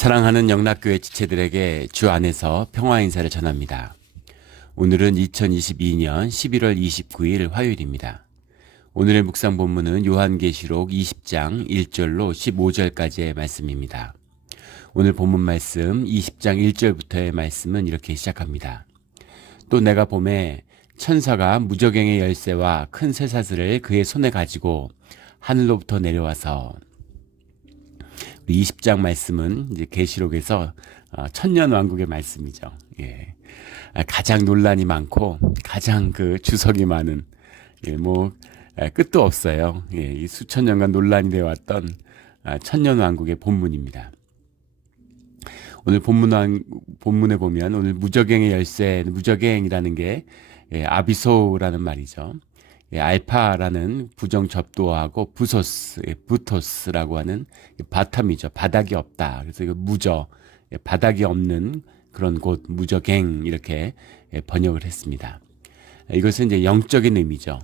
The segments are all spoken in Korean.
사랑하는 영락교회 지체들에게 주 안에서 평화 인사를 전합니다. 오늘은 2022년 11월 29일 화요일입니다. 오늘의 묵상 본문은 요한계시록 20장 1절로 15절까지의 말씀입니다. 오늘 본문 말씀 20장 1절부터의 말씀은 이렇게 시작합니다. 또 내가 보매 천사가 무저갱의 열쇠와 큰 쇠사슬을 그의 손에 가지고 하늘로부터 내려와서, 우리 20장 말씀은 이제 계시록에서 천년 왕국의 말씀이죠. 예. 가장 논란이 많고 가장 그 주석이 많은, 끝도 없어요. 예. 이 수천 년간 논란이 되어 왔던 천년 왕국의 본문입니다. 오늘 본문에 보면 오늘 무저갱의 열쇠, 무저갱이라는 게 아비소라는 말이죠. 알파라는 부정 접두어하고 부토스라고 하는 바텀이죠. 바닥이 없다. 그래서 이거 무저, 바닥이 없는 그런 곳, 무저갱, 이렇게 번역을 했습니다. 이것은 이제 영적인 의미죠.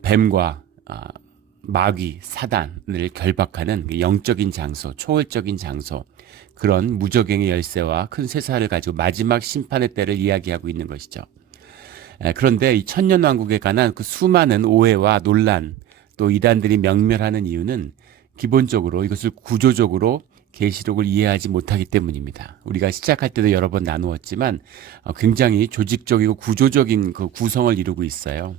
뱀과 마귀, 사단을 결박하는 영적인 장소, 초월적인 장소, 그런 무저갱의 열쇠와 큰 쇠사를 가지고 마지막 심판의 때를 이야기하고 있는 것이죠. 그런데 이 천년왕국에 관한 그 수많은 오해와 논란, 또 이단들이 명멸하는 이유는 기본적으로 이것을 구조적으로 계시록을 이해하지 못하기 때문입니다. 우리가 시작할 때도 여러 번 나누었지만 굉장히 조직적이고 구조적인 그 구성을 이루고 있어요.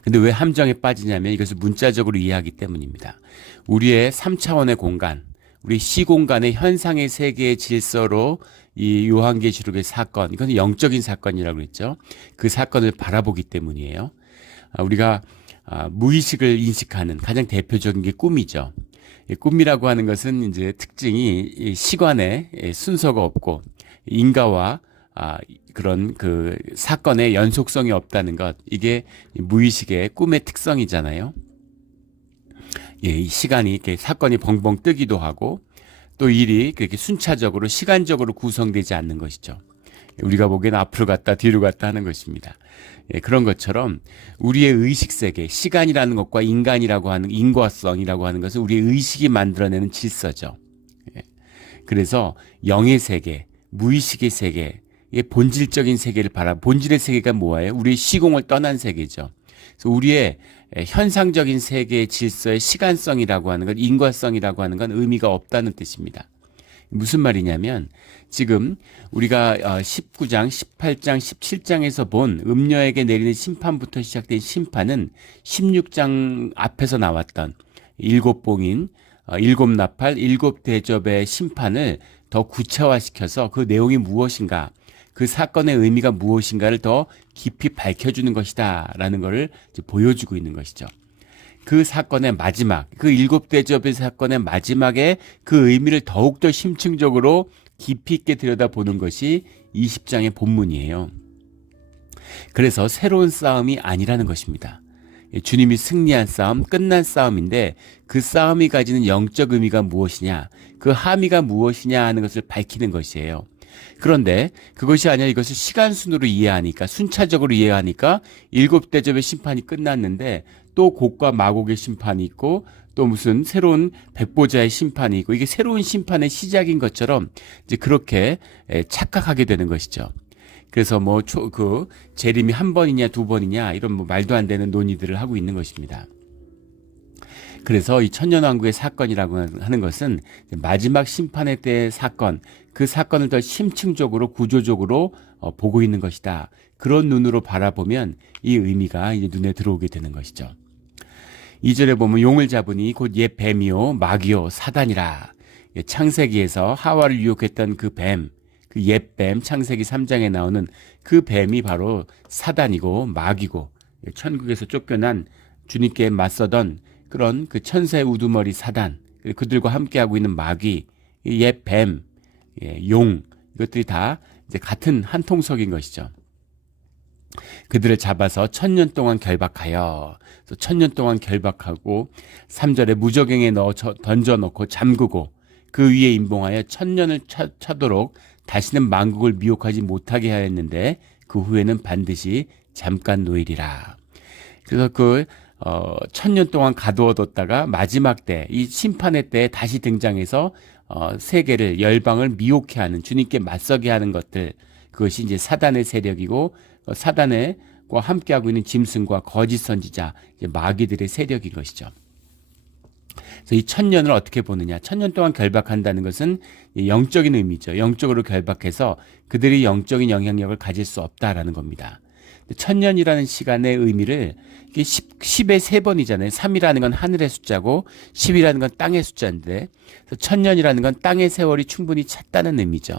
근데 왜 함정에 빠지냐면 이것을 문자적으로 이해하기 때문입니다. 우리의 3차원의 공간, 우리 시공간의 현상의 세계의 질서로 이 요한계시록의 사건, 이건 영적인 사건이라고 했죠. 그 사건을 바라보기 때문이에요. 우리가 무의식을 인식하는 가장 대표적인 게 꿈이죠. 꿈이라고 하는 것은 이제 특징이 시간에 순서가 없고 인과와 그런 그 사건의 연속성이 없다는 것, 이게 무의식의 꿈의 특성이잖아요. 이 시간이 이렇게 사건이 벙벙 뜨기도 하고 또 일이 그렇게 순차적으로 시간적으로 구성되지 않는 것이죠. 우리가 보기엔 앞으로 갔다 뒤로 갔다 하는 것입니다. 그런 것처럼 우리의 의식 세계, 시간이라는 것과 인간이라고 하는 인과성이라고 하는 것은 우리의 의식이 만들어내는 질서죠. 그래서 영의 세계, 무의식의 세계, 본질적인 세계를 본질의 세계가 뭐예요? 우리의 시공을 떠난 세계죠. 그래서 우리의 현상적인 세계의 질서의 시간성이라고 하는 것, 인과성이라고 하는 건 의미가 없다는 뜻입니다. 무슨 말이냐면 지금 우리가 19장, 18장, 17장에서 본 음녀에게 내리는 심판부터 시작된 심판은 16장 앞에서 나왔던 7봉인, 7나팔, 7대접의 심판을 더 구체화시켜서 그 내용이 무엇인가, 그 사건의 의미가 무엇인가를 더 깊이 밝혀주는 것이다 라는 것을 보여주고 있는 것이죠. 그 사건의 마지막, 그 7대접의 사건의 마지막에 그 의미를 더욱더 심층적으로 깊이 있게 들여다보는 것이 20장의 본문이에요. 그래서 새로운 싸움이 아니라는 것입니다. 주님이 승리한 싸움, 끝난 싸움인데 그 싸움이 가지는 영적 의미가 무엇이냐, 그 함의가 무엇이냐 하는 것을 밝히는 것이에요. 그런데 그것이 아니라 이것을 시간순으로 이해하니까, 순차적으로 이해하니까 7대접의 심판이 끝났는데 또 곡과 마곡의 심판이 있고 또 무슨 새로운 백보자의 심판이 있고, 이게 새로운 심판의 시작인 것처럼 이제 그렇게 착각하게 되는 것이죠. 그래서 재림이 한 번이냐 두 번이냐 이런 말도 안 되는 논의들을 하고 있는 것입니다. 그래서 이 천년왕국의 사건이라고 하는 것은 마지막 심판의 때의 사건, 그 사건을 더 심층적으로 구조적으로 보고 있는 것이다. 그런 눈으로 바라보면 이 의미가 이제 눈에 들어오게 되는 것이죠. 2절에 보면 용을 잡으니 곧 옛 뱀이요 마귀요 사단이라. 창세기에서 하와를 유혹했던 그 뱀, 그 옛 뱀, 창세기 3장에 나오는 그 뱀이 바로 사단이고 마귀고, 천국에서 쫓겨난 주님께 맞서던 그런 그 천사의 우두머리 사단, 그들과 함께하고 있는 마귀, 옛 뱀, 용, 이것들이 다 이제 같은 한 통속인 것이죠. 그들을 잡아서 1000년 동안 결박하여, 1000년 동안 결박하고 3절에 무저갱에 넣어 던져놓고 잠그고 그 위에 임봉하여 1000년을 차도록 다시는 만국을 미혹하지 못하게 하였는데 그 후에는 반드시 잠깐 노일이라. 그래서 천년 동안 가두어뒀다가 마지막 때, 이 심판의 때에 다시 등장해서 세계를, 열방을 미혹해 하는, 주님께 맞서게 하는 것들, 그것이 이제 사단의 세력이고, 사단과 함께하고 있는 짐승과 거짓 선지자, 이제 마귀들의 세력인 것이죠. 그래서 이 천년을 어떻게 보느냐. 천년 동안 결박한다는 것은 영적인 의미죠. 영적으로 결박해서 그들이 영적인 영향력을 가질 수 없다라는 겁니다. 천년이라는 시간의 의미를, 이게 10의 3번이잖아요. 3이라는 건 하늘의 숫자고 10이라는 건 땅의 숫자인데, 그래서 천년이라는 건 땅의 세월이 충분히 찼다는 의미죠.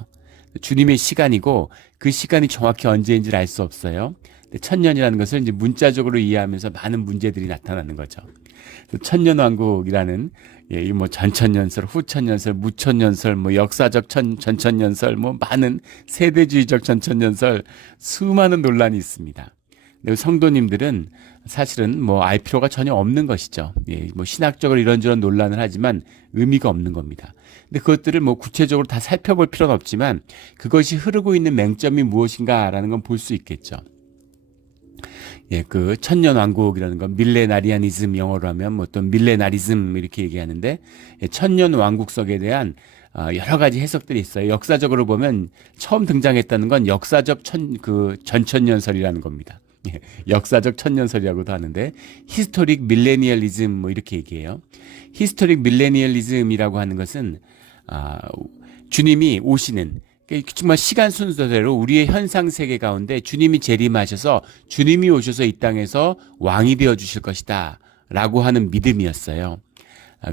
주님의 시간이고 그 시간이 정확히 언제인지를 알 수 없어요. 천년이라는 것을 이제 문자적으로 이해하면서 많은 문제들이 나타나는 거죠. 천년왕국이라는, 이 뭐 전천년설, 후천년설, 무천년설, 뭐 역사적 전천년설, 뭐 많은 세대주의적 전천년설, 수많은 논란이 있습니다. 근데 성도님들은 사실은 뭐 알 필요가 전혀 없는 것이죠. 뭐 신학적으로 이런저런 논란을 하지만 의미가 없는 겁니다. 근데 그것들을 뭐 구체적으로 다 살펴볼 필요는 없지만 그것이 흐르고 있는 맹점이 무엇인가라는 건 볼 수 있겠죠. 그 천년왕국이라는 건 밀레나리아니즘, 영어로 하면 뭐 또 밀레나리즘 이렇게 얘기하는데, 천년왕국석에 대한 여러 가지 해석들이 있어요. 역사적으로 보면 처음 등장했다는 건 역사적 전천년설이라는 겁니다. 역사적 천년설이라고도 하는데, 히스토릭 밀레니얼리즘 뭐 이렇게 얘기해요. 히스토릭 밀레니얼리즘이라고 하는 것은 주님이 오시는, 정말 시간 순서대로 우리의 현상 세계 가운데 주님이 재림하셔서 주님이 오셔서 이 땅에서 왕이 되어 주실 것이다 라고 하는 믿음이었어요.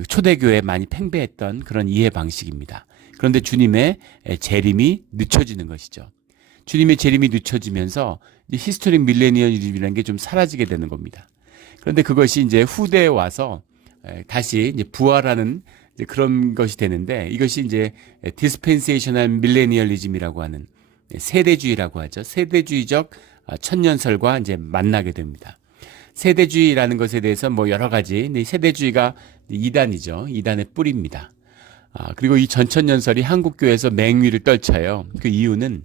초대교회에 많이 팽배했던 그런 이해 방식입니다. 그런데 주님의 재림이 늦춰지는 것이죠. 주님의 재림이 늦춰지면서 히스토릭 밀레니얼리즘이라는 게 좀 사라지게 되는 겁니다. 그런데 그것이 이제 후대에 와서 다시 이제 부활하는 이제 그런 것이 되는데, 이것이 이제 디스펜세이셔널 밀레니얼리즘이라고 하는, 세대주의라고 하죠. 세대주의적 천년설과 이제 만나게 됩니다. 세대주의라는 것에 대해서 뭐 여러 가지, 세대주의가 이단이죠. 이단의 뿌리입니다. 그리고 이 전천년설이 한국교회에서 맹위를 떨쳐요. 그 이유는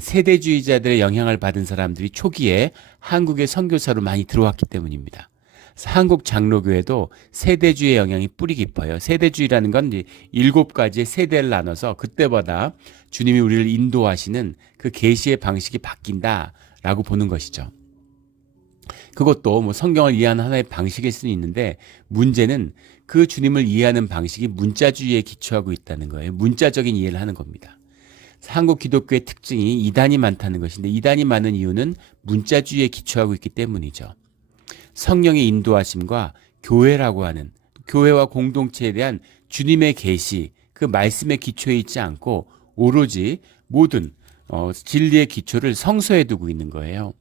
세대주의자들의 영향을 받은 사람들이 초기에 한국의 선교사로 많이 들어왔기 때문입니다. 한국 장로교회도 세대주의의 영향이 뿌리 깊어요. 세대주의라는 건 7가지의 세대를 나눠서 그때마다 주님이 우리를 인도하시는 그 계시의 방식이 바뀐다라고 보는 것이죠. 그것도 뭐 성경을 이해하는 하나의 방식일 수는 있는데, 문제는 그 주님을 이해하는 방식이 문자주의에 기초하고 있다는 거예요. 문자적인 이해를 하는 겁니다. 한국 기독교의 특징이 이단이 많다는 것인데, 이단이 많은 이유는 문자주의에 기초하고 있기 때문이죠. 성령의 인도하심과 교회라고 하는, 교회와 공동체에 대한 주님의 계시, 그 말씀의 기초에 있지 않고 오로지 모든 진리의 기초를 성서에 두고 있는 거예요.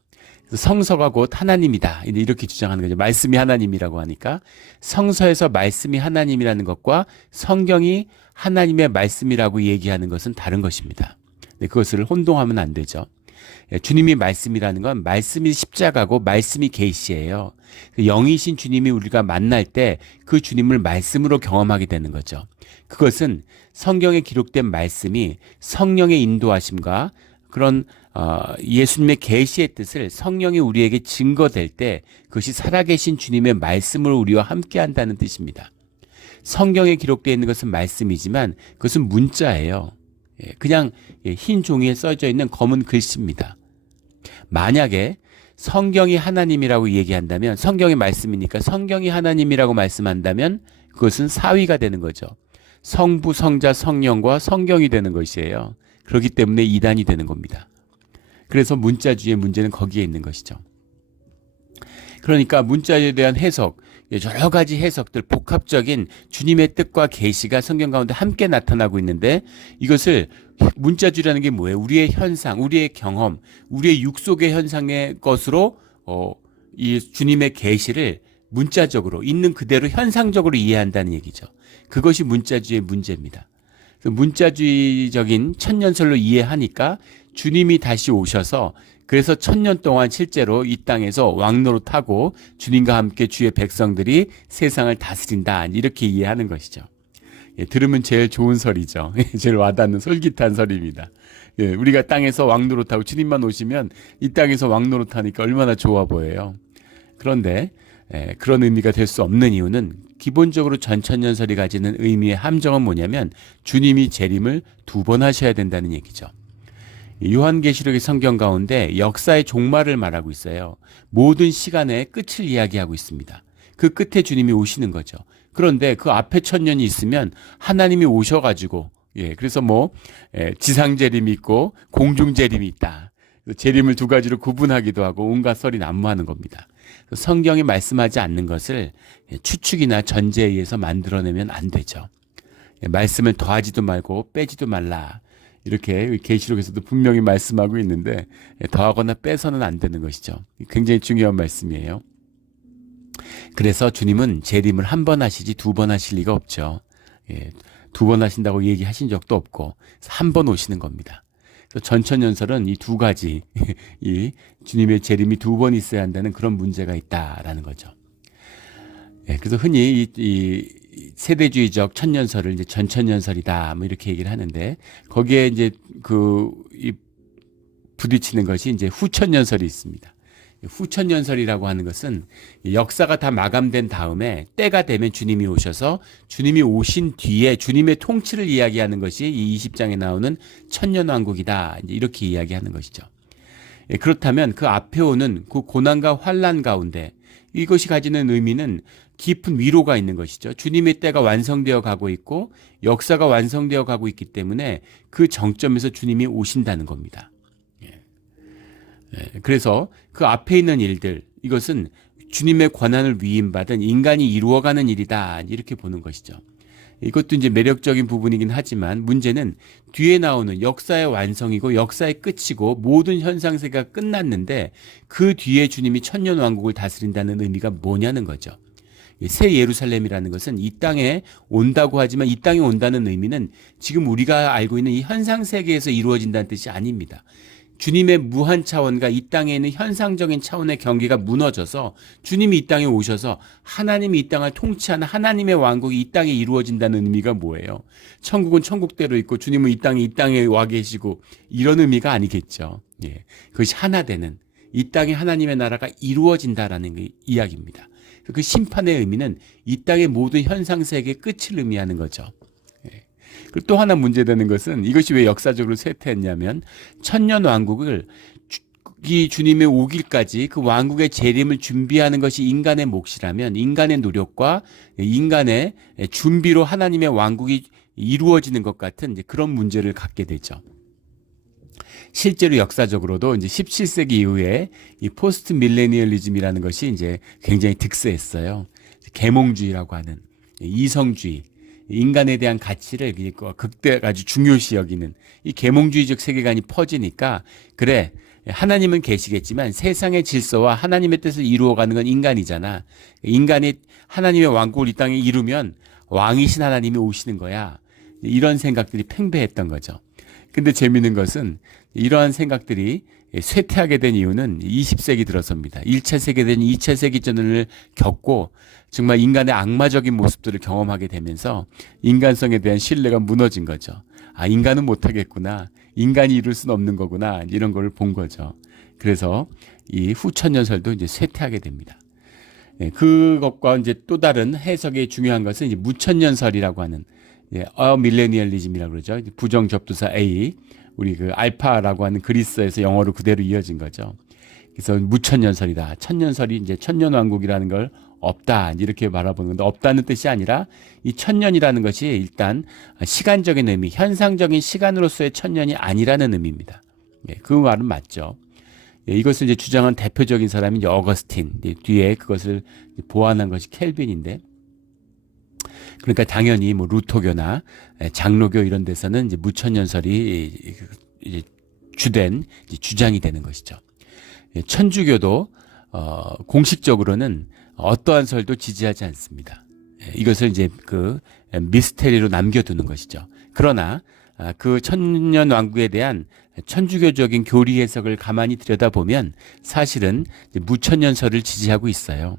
그래서 성서가 곧 하나님이다, 이렇게 주장하는 거죠. 말씀이 하나님이라고 하니까 성서에서 말씀이 하나님이라는 것과 성경이 하나님의 말씀이라고 얘기하는 것은 다른 것입니다. 그것을 혼동하면 안 되죠. 주님이 말씀이라는 건 말씀이 십자가고 말씀이 계시예요. 영이신 주님이 우리가 만날 때 그 주님을 말씀으로 경험하게 되는 거죠. 그것은 성경에 기록된 말씀이 성령의 인도하심과 그런 예수님의 계시의 뜻을 성령이 우리에게 증거될 때 그것이 살아계신 주님의 말씀으로 우리와 함께 한다는 뜻입니다. 성경에 기록되어 있는 것은 말씀이지만 그것은 문자예요. 그냥 흰 종이에 써져 있는 검은 글씨입니다. 만약에 성경이 하나님이라고 얘기한다면, 성경의 말씀이니까 성경이 하나님이라고 말씀한다면 그것은 사위가 되는 거죠. 성부, 성자, 성령과 성경이 되는 것이에요. 그렇기 때문에 이단이 되는 겁니다. 그래서 문자주의의 문제는 거기에 있는 것이죠. 그러니까 문자에 대한 해석, 여러 가지 해석들, 복합적인 주님의 뜻과 계시가 성경 가운데 함께 나타나고 있는데, 이것을 문자주의라는 게 뭐예요? 우리의 현상, 우리의 경험, 우리의 육속의 현상의 것으로 이 주님의 계시를 문자적으로 있는 그대로 현상적으로 이해한다는 얘기죠. 그것이 문자주의의 문제입니다. 문자주의적인 천년설로 이해하니까 주님이 다시 오셔서, 그래서 1000년 동안 실제로 이 땅에서 왕노릇하고 주님과 함께 주의 백성들이 세상을 다스린다, 이렇게 이해하는 것이죠. 들으면 제일 좋은 설이죠. 제일 와닿는 솔깃한 설입니다. 우리가 땅에서 왕노릇하고 주님만 오시면 이 땅에서 왕노릇하니까 얼마나 좋아 보여요. 그런데 그런 의미가 될 수 없는 이유는 기본적으로 전천년설이 가지는 의미의 함정은 뭐냐면 주님이 재림을 2번 하셔야 된다는 얘기죠. 요한계시록의 성경 가운데 역사의 종말을 말하고 있어요. 모든 시간의 끝을 이야기하고 있습니다. 그 끝에 주님이 오시는 거죠. 그런데 그 앞에 천년이 있으면 하나님이 오셔가지고 그래서 지상 재림이 있고 공중 재림이 있다. 재림을 2가지로 구분하기도 하고 온갖 소리 난무하는 겁니다. 성경이 말씀하지 않는 것을 추측이나 전제에 의해서 만들어내면 안 되죠. 말씀을 더하지도 말고 빼지도 말라. 이렇게 계시록에서도 분명히 말씀하고 있는데 더하거나 빼서는 안 되는 것이죠. 굉장히 중요한 말씀이에요. 그래서 주님은 재림을 1번 하시지 2번 하실 리가 없죠. 2번 하신다고 얘기하신 적도 없고 1번 오시는 겁니다. 그래서 전천년설은 이 2가지 이 주님의 재림이 2번 있어야 한다는 그런 문제가 있다라는 거죠. 그래서 흔히 이 세대주의적 천년설을 이제 전천년설이다 이렇게 얘기를 하는데 거기에 이제 부딪히는 것이 이제 후천년설이 있습니다. 후천년설이라고 하는 것은 역사가 다 마감된 다음에 때가 되면 주님이 오셔서 주님이 오신 뒤에 주님의 통치를 이야기하는 것이 이 20장에 나오는 천년왕국이다. 이제 이렇게 이야기하는 것이죠. 그렇다면 그 앞에 오는 그 고난과 환난 가운데 이것이 가지는 의미는 깊은 위로가 있는 것이죠. 주님의 때가 완성되어 가고 있고 역사가 완성되어 가고 있기 때문에 그 정점에서 주님이 오신다는 겁니다. 그래서 그 앞에 있는 일들, 이것은 주님의 권한을 위임받은 인간이 이루어가는 일이다. 이렇게 보는 것이죠. 이것도 이제 매력적인 부분이긴 하지만 문제는 뒤에 나오는 역사의 완성이고 역사의 끝이고 모든 현상세계가 끝났는데 그 뒤에 주님이 천년왕국을 다스린다는 의미가 뭐냐는 거죠. 새 예루살렘이라는 것은 이 땅에 온다고 하지만 이 땅에 온다는 의미는 지금 우리가 알고 있는 이 현상세계에서 이루어진다는 뜻이 아닙니다. 주님의 무한 차원과 이 땅에 있는 현상적인 차원의 경계가 무너져서 주님이 이 땅에 오셔서 하나님이 이 땅을 통치하는 하나님의 왕국이 이 땅에 이루어진다는 의미가 뭐예요? 천국은 천국대로 있고 주님은 이 땅에 와 계시고 이런 의미가 아니겠죠. 그것이 하나 되는 이 땅에 하나님의 나라가 이루어진다라는 이야기입니다. 그 심판의 의미는 이 땅의 모든 현상세계의 끝을 의미하는 거죠. 그리고 또 하나 문제되는 것은 이것이 왜 역사적으로 쇠퇴했냐면 천년왕국을 이 주님의 오길까지 그 왕국의 재림을 준비하는 것이 인간의 몫이라면 인간의 노력과 인간의 준비로 하나님의 왕국이 이루어지는 것 같은 이제 그런 문제를 갖게 되죠. 실제로 역사적으로도 이제 17세기 이후에 이 포스트 밀레니얼리즘이라는 것이 이제 굉장히 득세했어요. 계몽주의라고 하는 이성주의, 인간에 대한 가치를 극대 아주 중요시 여기는 이 계몽주의적 세계관이 퍼지니까 그래 하나님은 계시겠지만 세상의 질서와 하나님의 뜻을 이루어가는 건 인간이잖아. 인간이 하나님의 왕국을 이 땅에 이루면 왕이신 하나님이 오시는 거야. 이런 생각들이 팽배했던 거죠. 근데 재미있는 것은 이러한 생각들이 쇠퇴하게 된 이유는 20세기 들어서입니다. 1차 세계대전, 2차 세계대전을 겪고 정말 인간의 악마적인 모습들을 경험하게 되면서 인간성에 대한 신뢰가 무너진 거죠. 아, 인간은 못하겠구나. 인간이 이룰 수는 없는 거구나. 이런 걸 본 거죠. 그래서 이 후천년설도 이제 쇠퇴하게 됩니다. 그것과 이제 또 다른 해석이 중요한 것은 이제 무천년설이라고 하는 밀레니얼리즘이라고 그러죠. 부정 접두사 A, 우리 그 알파라고 하는 그리스어에서 영어로 그대로 이어진 거죠. 그래서 무천년설이다. 천년설이 이제 천년왕국이라는 걸 없다. 이렇게 바라보는 건데 없다는 뜻이 아니라 이 천년이라는 것이 일단 시간적인 의미, 현상적인 시간으로서의 천년이 아니라는 의미입니다. 그 말은 맞죠. 이것을 이제 주장한 대표적인 사람이 이제 어거스틴, 뒤에 그것을 보완한 것이 켈빈인데, 그러니까 당연히 뭐 루터교나 장로교 이런 데서는 이제 무천년설이 이제 주된 주장이 되는 것이죠. 천주교도 공식적으로는 어떠한 설도 지지하지 않습니다. 이것을 이제 그 미스테리로 남겨두는 것이죠. 그러나 그 천년왕국에 대한 천주교적인 교리 해석을 가만히 들여다보면 사실은 무천년설을 지지하고 있어요.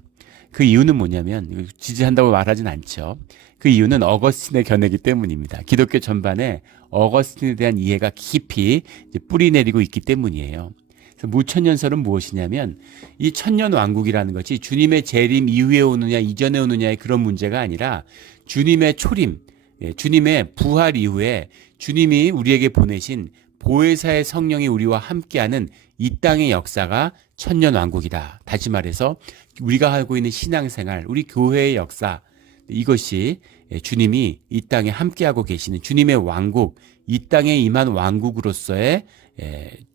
그 이유는 뭐냐면 지지한다고 말하진 않죠. 그 이유는 어거스틴의 견해이기 때문입니다. 기독교 전반에 어거스틴에 대한 이해가 깊이 뿌리 내리고 있기 때문이에요. 그래서 무천년설은 무엇이냐면 이 천년왕국이라는 것이 주님의 재림 이후에 오느냐 이전에 오느냐의 그런 문제가 아니라 주님의 초림, 주님의 부활 이후에 주님이 우리에게 보내신 보혜사의 성령이 우리와 함께하는 이 땅의 역사가 천년왕국이다. 다시 말해서 우리가 하고 있는 신앙생활, 우리 교회의 역사, 이것이 주님이 이 땅에 함께하고 계시는 주님의 왕국, 이 땅에 임한 왕국으로서의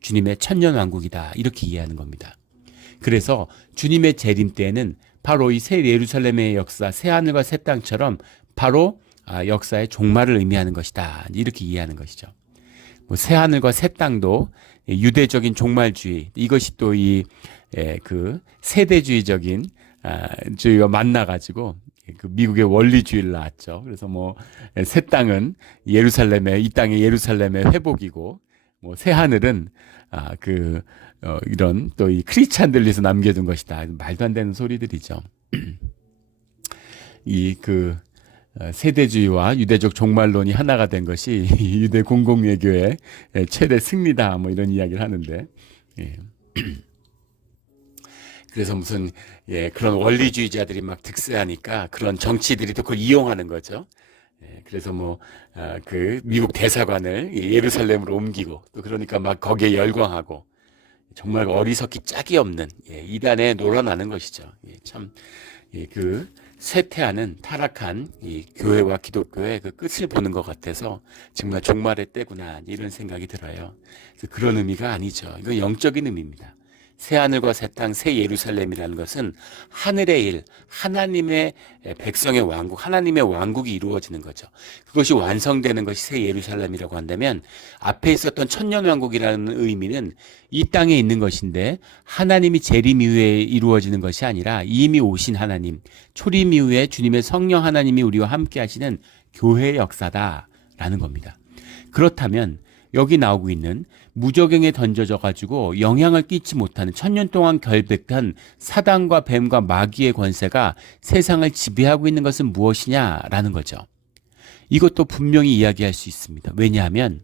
주님의 천년왕국이다. 이렇게 이해하는 겁니다. 그래서 주님의 재림 때에는 바로 이 새 예루살렘의 역사, 새 하늘과 새 땅처럼 바로 역사의 종말을 의미하는 것이다. 이렇게 이해하는 것이죠. 새 하늘과 새 땅도 유대적인 종말주의, 이것이 또 이 그 세대주의적인 주의가 만나가지고 그 미국의 원리주의를 낳았죠. 그래서 새 땅은 예루살렘의, 이 땅의 예루살렘의 회복이고, 새 하늘은 이런 또 이 크리스찬들에서 남겨둔 것이다. 말도 안 되는 소리들이죠. 세대주의와 유대적 종말론이 하나가 된 것이 유대 공공외교의 최대 승리다. 이런 이야기를 하는데, 예. 그래서 무슨 그런 원리주의자들이 막 득세하니까 그런 정치들이 또 그걸 이용하는 거죠. 그래서 그 미국 대사관을 예루살렘으로 옮기고 또 그러니까 막 거기에 열광하고 정말 어리석기 짝이 없는 이단에 놀아나는 것이죠. 참 그 쇠퇴하는 타락한 이 교회와 기독교의 그 끝을 보는 것 같아서 정말 종말의 때구나 이런 생각이 들어요. 그래서 그런 의미가 아니죠. 이건 영적인 의미입니다. 새 하늘과 새 땅, 새 예루살렘이라는 것은 하늘의 일, 하나님의 백성의 왕국, 하나님의 왕국이 이루어지는 거죠. 그것이 완성되는 것이 새 예루살렘이라고 한다면 앞에 있었던 천년왕국이라는 의미는 이 땅에 있는 것인데 하나님이 재림 이후에 이루어지는 것이 아니라 이미 오신 하나님, 초림 이후에 주님의 성령 하나님이 우리와 함께 하시는 교회의 역사다라는 겁니다. 그렇다면 여기 나오고 있는 무저갱에 던져져 가지고 영향을 끼치 못하는 천년 동안 결백한 사단과 뱀과 마귀의 권세가 세상을 지배하고 있는 것은 무엇이냐라는 거죠. 이것도 분명히 이야기할 수 있습니다. 왜냐하면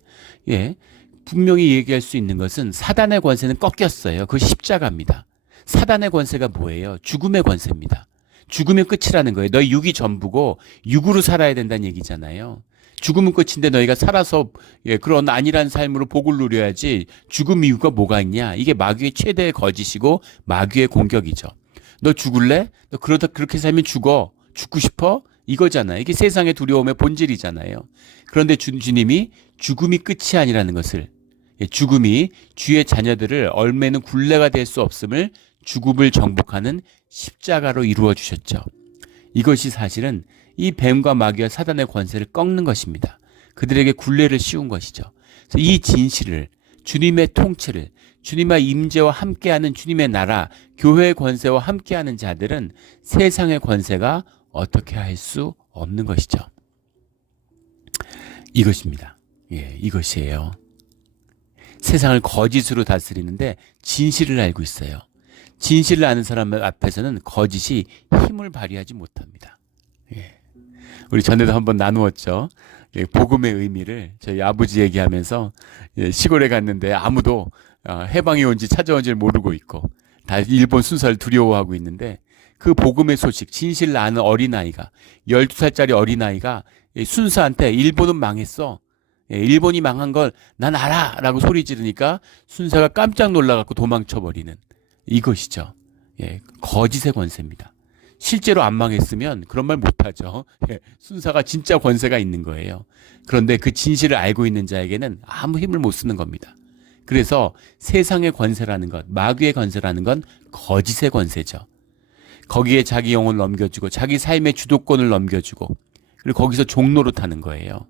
분명히 얘기할 수 있는 것은 사단의 권세는 꺾였어요. 그것이 십자가입니다. 사단의 권세가 뭐예요? 죽음의 권세입니다. 죽으면 끝이라는 거예요. 너희 육이 전부고 육으로 살아야 된다는 얘기잖아요. 죽음은 끝인데 너희가 살아서 그런 안일한 삶으로 복을 누려야지 죽음 이유가 뭐가 있냐. 이게 마귀의 최대의 거짓이고 마귀의 공격이죠. 너 죽을래? 너 그러다 그렇게 살면 죽어. 죽고 싶어? 이거잖아요. 이게 세상의 두려움의 본질이잖아요. 그런데 주님이 죽음이 끝이 아니라는 것을, 죽음이 주의 자녀들을 얼매는 굴레가 될 수 없음을 죽음을 정복하는 십자가로 이루어 주셨죠. 이것이 사실은 이 뱀과 마귀와 사단의 권세를 꺾는 것입니다. 그들에게 굴레를 씌운 것이죠. 그래서 이 진실을, 주님의 통치를, 주님의 임재와 함께하는 주님의 나라, 교회의 권세와 함께하는 자들은 세상의 권세가 어떻게 할 수 없는 것이죠. 이것입니다. 이것이에요. 세상을 거짓으로 다스리는데 진실을 알고 있어요. 진실을 아는 사람 앞에서는 거짓이 힘을 발휘하지 못합니다. 우리 전에도 한번 나누었죠. 복음의 의미를 저희 아버지 얘기하면서 시골에 갔는데 아무도 해방이 온지 찾아온지 모르고 있고 다 일본 순사를 두려워하고 있는데 그 복음의 소식, 진실을 아는 어린아이가 12살짜리 어린아이가 순사한테 일본은 망했어. 일본이 망한 걸 난 알아! 라고 소리 지르니까 순사가 깜짝 놀라갖고 도망쳐버리는 이것이죠. 거짓의 권세입니다. 실제로 안 망했으면 그런 말 못하죠. 순사가 진짜 권세가 있는 거예요. 그런데 그 진실을 알고 있는 자에게는 아무 힘을 못 쓰는 겁니다. 그래서 세상의 권세라는 것, 마귀의 권세라는 건 거짓의 권세죠. 거기에 자기 영혼을 넘겨주고 자기 삶의 주도권을 넘겨주고 그리고 거기서 종노릇하는 거예요.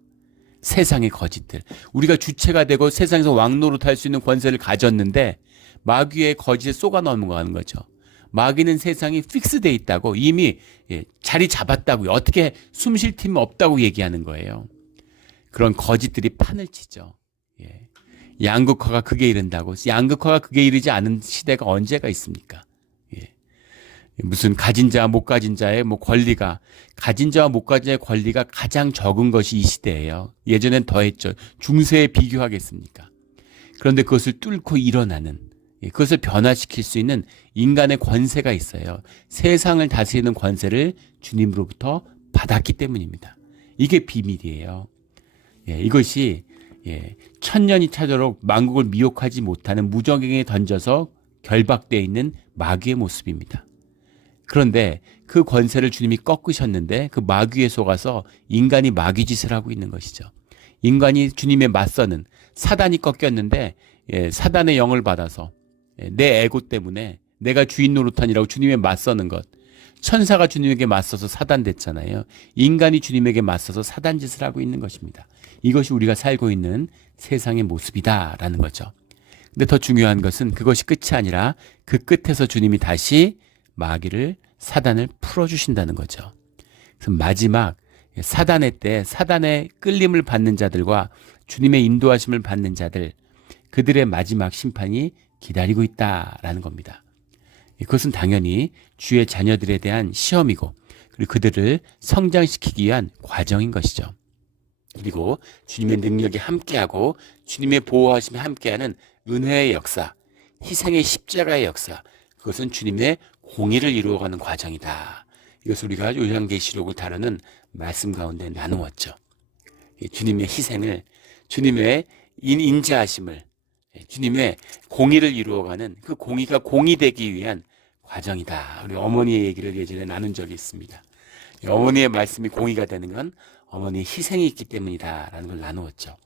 세상의 거짓들. 우리가 주체가 되고 세상에서 왕노릇할 수 있는 권세를 가졌는데 마귀의 거짓에 쏘가 넘어가는 거죠. 마귀는 세상이 픽스돼 있다고 이미 자리 잡았다고요. 어떻게 숨쉴 틈이 없다고 얘기하는 거예요. 그런 거짓들이 판을 치죠. 양극화가 극에 이른다고. 양극화가 극에 이르지 않은 시대가 언제가 있습니까? 무슨 가진 자와 못 가진 자의 권리가, 가진 자와 못 가진 자의 권리가 가장 적은 것이 이 시대예요. 예전엔 더했죠. 중세에 비교하겠습니까? 그런데 그것을 뚫고 일어나는 그것을 변화시킬 수 있는 인간의 권세가 있어요. 세상을 다스리는 권세를 주님으로부터 받았기 때문입니다. 이게 비밀이에요. 이것이 천년이 차도록 만국을 미혹하지 못하는 무적행에 던져서 결박되어 있는 마귀의 모습입니다. 그런데 그 권세를 주님이 꺾으셨는데 그 마귀에 속아서 인간이 마귀 짓을 하고 있는 것이죠. 인간이 주님에 맞서는 사단이 꺾였는데 사단의 영을 받아서 내 에고 때문에 내가 주인 노릇하니라고 주님에 맞서는 것. 천사가 주님에게 맞서서 사단 됐잖아요. 인간이 주님에게 맞서서 사단 짓을 하고 있는 것입니다. 이것이 우리가 살고 있는 세상의 모습이다라는 거죠. 근데 더 중요한 것은 그것이 끝이 아니라 그 끝에서 주님이 다시 마귀를 사단을 풀어주신다는 거죠. 그래서 마지막 사단의 때 사단의 끌림을 받는 자들과 주님의 인도하심을 받는 자들, 그들의 마지막 심판이 기다리고 있다라는 겁니다. 그것은 당연히 주의 자녀들에 대한 시험이고 그리고 그들을 성장시키기 위한 과정인 것이죠. 그리고 주님의 능력이 함께하고 주님의 보호하심이 함께하는 은혜의 역사, 희생의 십자가의 역사, 그것은 주님의 공의를 이루어가는 과정이다. 이것을 우리가 요한계시록을 다루는 말씀 가운데 나누었죠. 주님의 희생을, 주님의 인자하심을, 주님의 공의를 이루어가는 그 공의가 공의되기 위한 과정이다. 우리 어머니의 얘기를 예전에 나눈 적이 있습니다. 어머니의 말씀이 공의가 되는 건 어머니의 희생이 있기 때문이다 라는 걸 나누었죠.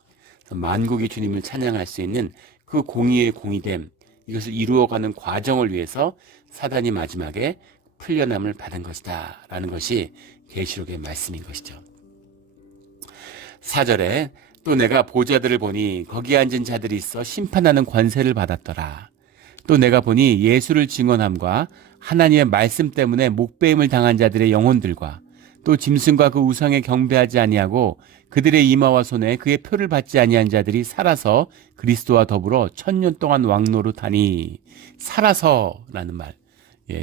만국이 주님을 찬양할 수 있는 그 공의의 공의됨, 이것을 이루어가는 과정을 위해서 사단이 마지막에 풀려남을 받은 것이다 라는 것이 계시록의 말씀인 것이죠. 4절에 또 내가 보좌들을 보니 거기에 앉은 자들이 있어 심판하는 권세를 받았더라. 또 내가 보니 예수를 증언함과 하나님의 말씀 때문에 목배임을 당한 자들의 영혼들과 또 짐승과 그 우상에 경배하지 아니하고 그들의 이마와 손에 그의 표를 받지 아니한 자들이 살아서 그리스도와 더불어 1000년 동안 왕노릇하니. 살아서라는 말.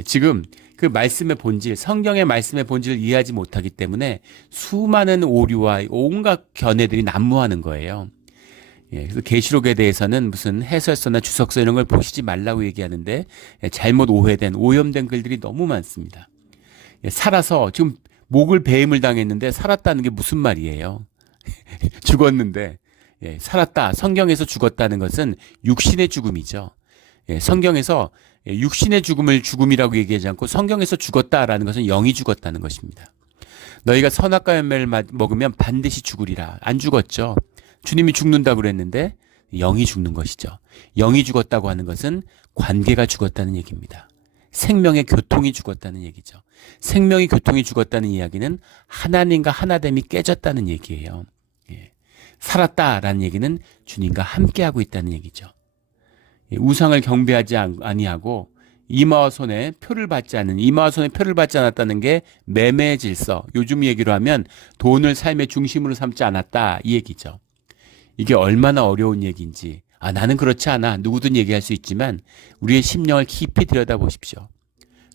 지금 그 말씀의 본질, 성경의 말씀의 본질을 이해하지 못하기 때문에 수많은 오류와 온갖 견해들이 난무하는 거예요. 그래서 계시록에 대해서는 무슨 해설서나 주석서 이런 걸 보시지 말라고 얘기하는데 잘못 오해된, 오염된 글들이 너무 많습니다. 살아서 지금 목을 배임을 당했는데 살았다는 게 무슨 말이에요? 죽었는데 살았다. 성경에서 죽었다는 것은 육신의 죽음이죠. 성경에서 육신의 죽음을 죽음이라고 얘기하지 않고 성경에서 죽었다라는 것은 영이 죽었다는 것입니다. 너희가 선악과 열매를 먹으면 반드시 죽으리라. 안 죽었죠. 주님이 죽는다고 그랬는데 영이 죽는 것이죠. 영이 죽었다고 하는 것은 관계가 죽었다는 얘기입니다. 생명의 교통이 죽었다는 얘기죠. 생명의 교통이 죽었다는 이야기는 하나님과 하나됨이 깨졌다는 얘기예요. 살았다라는 얘기는 주님과 함께하고 있다는 얘기죠. 우상을 경배하지 아니하고 이마와 손에 표를 받지 않는, 이마와 손에 표를 받지 않았다는 게 매매의 질서, 요즘 얘기로 하면 돈을 삶의 중심으로 삼지 않았다, 이 얘기죠. 이게 얼마나 어려운 얘기인지, 나는 그렇지 않아, 누구든 얘기할 수 있지만 우리의 심령을 깊이 들여다보십시오.